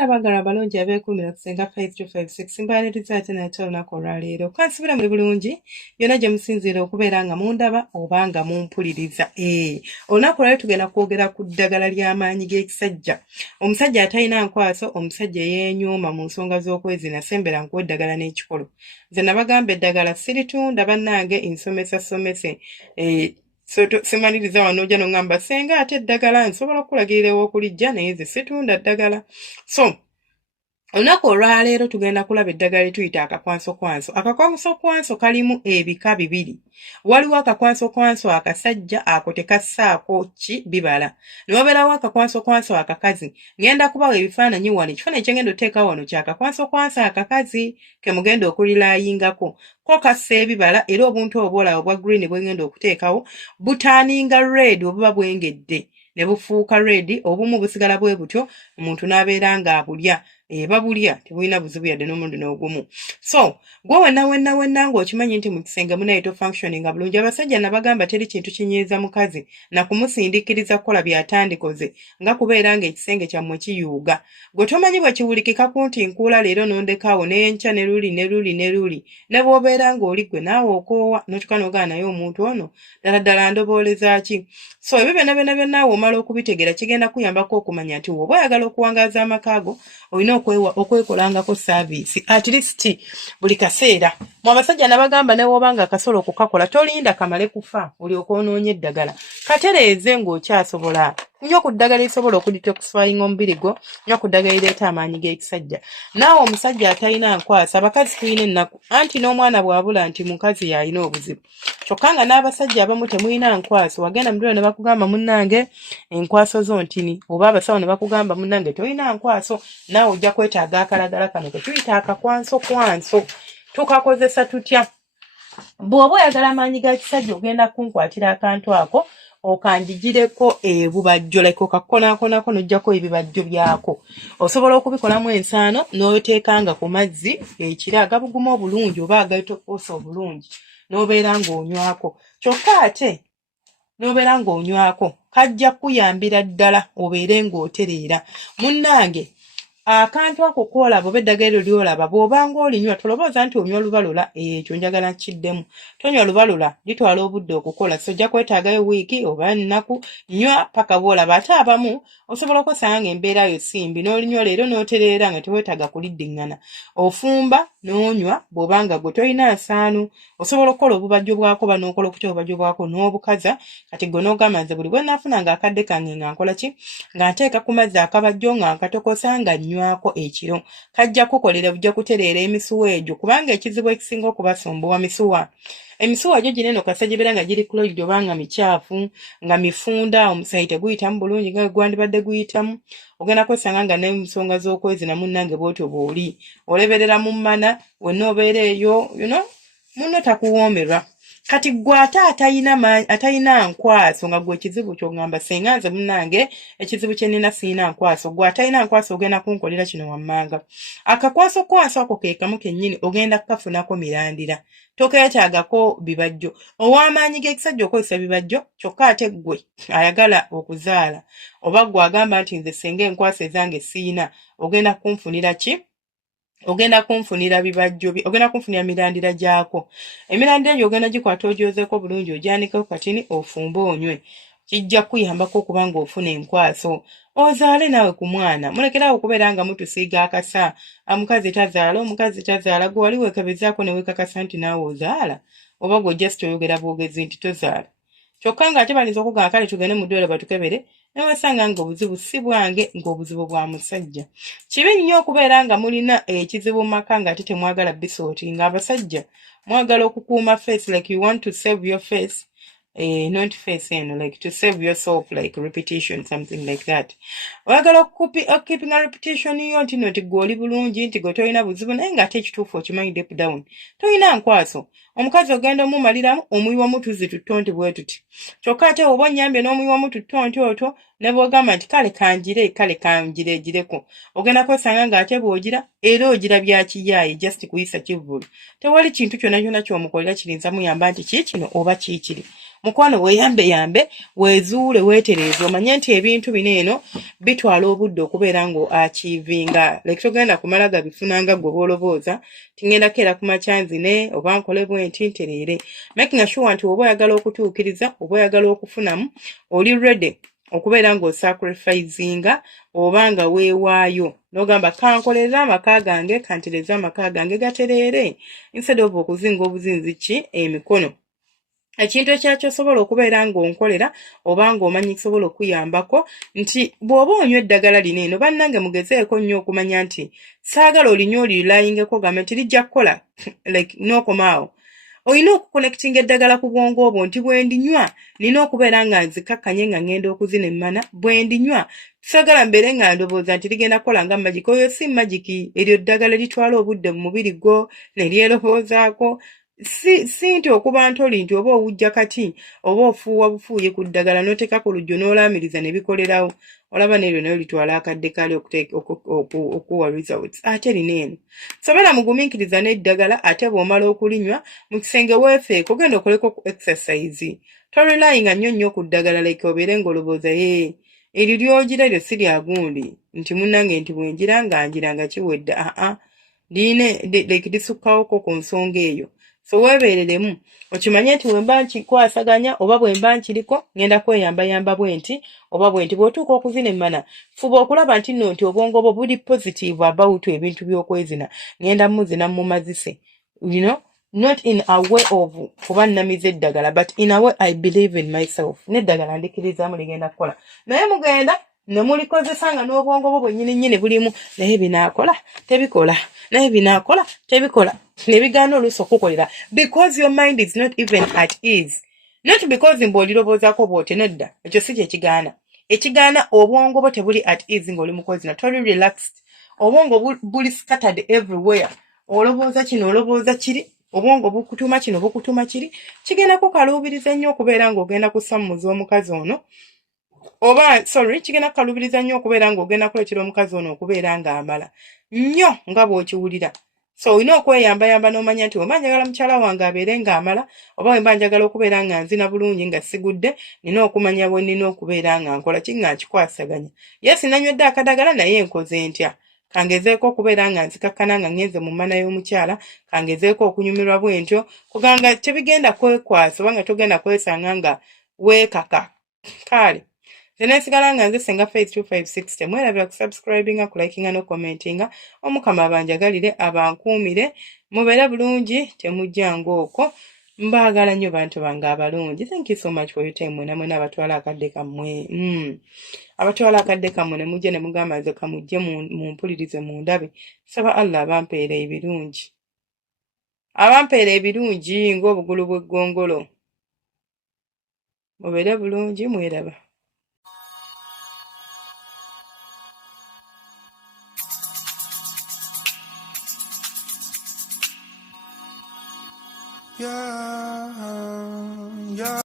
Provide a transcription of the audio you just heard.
abagala abalungi abeekuumira kusenga 5256 mbaaniriza ate nate olunaku olwaleero kansibira muli bulungi byonna gye musinziira okubeera nga mundaba oba nga mumpuliriza. Olunaku olwaleero tugenda kwogera ku ddagala ly'amaanyi g'ekisajja. Omusajja atalina nkwaso, omusajja yeenyooma mu nsonga z'okwezina, sembera nkuwa eddagala n'ekikolo. Nze nabagamba eddagala siritunda bannange nsomesa simaliriza wano ojja n'ongamba senga ate eddagala nsobola okulagirira ew'okulijja naye nze situndwa ddagala. So olunaku olwaleero tugenda kulaba eddagala lituyita akakwansokwanso. Akakwansokwanso kalimu ebika bibiri. Waliwo akakwansokwanso akasajja, ako tekassaako bibala. Ne wabeerawo akakwansokwanso akakazi. Ngenda kubawa ebifaananyi wano. Ekifaananyi kye ngenda oteeka wano kya kakwansokwanso akakazi ke mugenda okulilayingako. Ko kassa ebibala era obuntu obwolaba obwa green bwe ngenda okuteekawo butaaninga red obuba bwengedde ne bufuuka red, obumu busigala bwe butyo omuntu n'abeera ng'abulya. Babulya tebulina buzibu yadde n'omundi n'ogumu. So gwe wenna ng'okimanyi nti mu kisenge munaye tofunctioninga bulungi. Abasajja nabagamba teri kintu kinyiiza mukazi na kumusindiikiriza kukola byatandikoze nga kubeera ng'ekisenge kyammwe kiyuuga. Gwe tomanyi bwe kiwulikikako nti nkuula leero n'ondekaawo n'enkya ne luli ne bw'obeera ng'oli gwe naawe okoowa n'otuuka n'ogaana naye omuntu ono ddala ndobooleza ki. So ebyo byonna omala okubitegeera kigenda kuyambako okumanya nti oba oyagala okuwangaaza amakaago olina okwekolangako service at least buli kaseera. Mu abasajja nabagamba ne wobanga akasolo okukakola tolinda kamale kufa olyoka onoonye eddagala. Katereeze ng'okyasobola nnyo ku ddagala lisobola okudetoxifyinga omubiri gwo, nnyo ku ddagala lireeta amaanyi g'ekisajja. Naawe omusajja atalina nkwasa, abakazi tulina ennaku anti n'omwana bw'abula nti mukazi y'alina obuzibu. Kyokka nga n'abasajja abamu temulina nkwaso, wagenda mudula ne bakugamba munnange enkwaso zo ntini, oba abasawo ne bakugamba munnange tolina nkwaso, naawe ojja kwetaaga akalagala kano ke tuyita akakwansokwanso. Tukakozesa tutya? Bw'oba oyagala amaanyi ga kisajja ogenda kunkwatira akantu ako okanjigireko ebubajjo like okakonakonako n'ojjako ebibajjo byako. Osobola okubikolamu ensaano n'oteekanga ku mazzi ekira agabuguma obulungi oba agayitokoosa obulungi n'obeera ng'onywako. Kyokka ate n'obeera ng'onywako kajja kuyambira ddala obeere ng'otereera. Munnange akantu ako koolaba oba eddagala eryo lyolaba bw'obanga olinywa tolobooza nti onywa lubalula, ekyo njagala nkiddemu. Tonywa lubalula litwala obudde okukola, so ojja kwetaagayo wiiki oba nnaku, nywa paka bw'olaba. Ate abamu osobola okwesanga ng'embeera yo simbi n'olinywa leero n'otereera nga teweetaaga kuliddiŋŋana. Ofumba n'onywa bw'obanga gwe tolina nsaanu, osobola okukola obubajjo bwako oba n'okola okutya obubajjo bwako n'obukaza. Kati gwe n'ogamba nze buli bwe naafunanga akadde kange nga nkola ki, nga nteeka ku mazzi akabajjo nga nkatokosa nga nywako ekiro. Kajja kukolera bujja kutereera emisuwa egyo kubanga ekizibu ekisinga okubasumbuwa misuwa. Emisuwa gyo gineno kasa gibeera nga giri clogged oba nga mikyafu, nga mifunda, omusaayi teguyitamu bulungi nga gwandibadde guyitamu. Ogenda kwesanga nga n'ensonga z'okwezina munnange bw'otyo bw'oli. Oleberera mu mmana wenna obeera eyo, munno takuwoomerwa. Kati gwe ate atalina nkwaso nga gwe ekizibu ky'ogamba senga nze munnange ekizibu kye nnina sirina nkwaso. Gwe atalina nkwaso ogenda kunkolera kino wammanga. Akakwansokwanso ako ke kamu kennyini ogenda kukafunako mirandira. Tokeetaagako bibajjo. Ow'amaanyi g'ekisajja okozesa bibajjo, kyokka ate gwe ayagala okuzaala oba gwe agamba nti nze senga enkwaso ezange sirina, ogenda kunfunira ki? Ogenda kunfunira bibajjo, ogenda kunfunira mirandira gyako. Emirandira gyo ogenda gikwata ogyozeeko bulungi ogyanikeko katini ofumbe onywe. Kijja kuyambako okuba ng'ofuna enkwaso. Ozaale nawe ku mwana. Mulekerawo okubeera nga mutusiiga akasa. Omukazi tazaala, gwe wali weekabezaako ne weekakasa nti naawe ozaala. Oba gwe just oyogera bwogezi nti tozaala. Kyokka ng'ate bayinza okugamba kale tugende mu ddwaliro batukebere, ne wasanga ng'obuzibu si bwange ng'obuzibu bwa musajja. Kibi nnyo okubeera nga mulina ekizibu mu maka ng'ate temwagala bisooti, ng'abasajja mwagala okukuuma face like you want to save your face. Not face like to save yourself, like repetition, something like that. Oyagala keeping a repetition yo nti noti gwoli bulungi nti gwe tolina buzibu naye ng'ate ekituufu okimanyi deep down tolina nkwaso. Omukazi ogenda omumaliramu omuyiwa mutuzi tuttonti bwe tuti. Kyokka ate oba onnyambye n'omuyiwa mututtonti otwo ne bw'ogamba nti kale kanjireko, ogenda kwesanga ng'ate bw'ogira era ogira bya kiyaayi just kuyisa kivvulu. Tewali kintu kyonna ky'omukolera kirinza muyamba nti kiikino oba kiikiri. mukwano weeyambe weezuule weetereeze omanye nti ebintu bino eno bitwala obudde okubeera ng'oachivinga like togenda kumala gabifunanga gwe boolobooza tingenda keera ku makyanzine oba nkole bwenti ntereere making sure nti oba oyagala okutuukiriza oba oyagala okufunamu oli ready okubeera ng'osacrificinga oba nga weewaayo n'ogamba kankolera amaka gange kantereza amaka gange gatereere instead of okuzinga obuzinzi ki emikono ekintu ekyakyo osobola okubeera ng'onkolera oba ng'omanyi kisobola okuyambako nti bw'oba onywa eddagala lino eno bannange mugezeeko nnyo okumanya nti saagala olinywa olilayingeko gambe nti lijja kukola like n'okomaawo olina okuconnectinga eddagala ku bwongo obwo nti bwe ndinywa nina okubeera nga nzikakkanye nga ngenda okuzina emmana bwe ndinywa saagala mbeere nga ndowooza nti ligenda kukola nga magiki oyo si magiki eryo ddagala litwala obudde mu mubiri gwo ne lyerowoozaako si nti okuba ntoli nti oba owujja kati oba ofuuwa bufuuyi ku ddagala n'oteeka ku lujjo n'olaamiriza ne bikolerawo olaba n'eryo nayo litwala akadde kali okuwa results ate lino eno sobera mugumiikiriza n'eddagala ate bw'omala okulinywa mu kisenge weefeeko genda okoleko ku exercise tolilayinga nnyo ku ddagala like obeere ng'olobooza eryo lyogira eryo si lya gundi nti munnange nti bwenjira nga kiwedde like lisukkawoko ku nsonga eyo so weebeereremu okimanye nti bwemba nkikwasaganya oba bwemba nkiriko ngenda kweyambayamba bwenti oba bwenti bw'otuuka okuzina emmana fuba okulaba nti nno nti obwongo bwo buli positive about ebintu by'okwezina ngenda muzina mumazise not in a way of kuba nnamiza eddagala but in a way I believe in myself n'eddagala ndikirizaamu ligenda kukola naye mugenda ne mulikozesa nga n'obwongo bwo bwennyini bulimu naye binaakola tebikola naye binaakola tebikola ne bigaana oluusi okukolera because your mind is not even at ease not because mbw'oliroboozaako bw'ote nedda ekyo si kyekigaana ekigaana obwongo bwo tebuli at ease ng'oli mukozina toli relaxed obwongo buli scattered everywhere olobooza kino olobooza kiri obwongo bukutuma kino bukutuma kiri kigenda kukaluubiriza nnyo okubeera ng'ogenda kusammuza omukazi ono kigenda kukaluubiriza nnyo okubeera ng'ogenda kuleetera omukazi ono okubeera ng'amala nnyo nga bw'okiwulira so olina okweyambayamba n'omanya nti wemba njagala mukyala wange abeere ng'amala oba wemba njagala okubeera nga nzina bulungi nga sigudde nina okumanya bwe nina okubeera nga nkola ki nga nkikwasaganya yesi nanywedde akadagala naye nkoze ntya kangezeeko okubeera nga nzikakkana nga ngenze mu mmana y'omukyala kangezeeko okunyumirwa bwentyo kuganga tebigenda kwekwasa oba nga togenda kwesanga nga weekaka kale nesigala nga nze Senga Faith 2560 mwerabira ku subscribinga ku likinga no commentinga omukama abanjagalire abankuumire mubeere bulungi temujjanga okwo mbaagala nnyo bantu bange abalungi thank you so much for your time mwena abatwala akadde kammwe abatwala akadde kammwe ne mujja ne mugamba nze kamujje mumpulirize mundabe saba Allah abampeera ebirungi ng'obugulu bw'eggongolo mubeere bulungi mweraba. Yeah.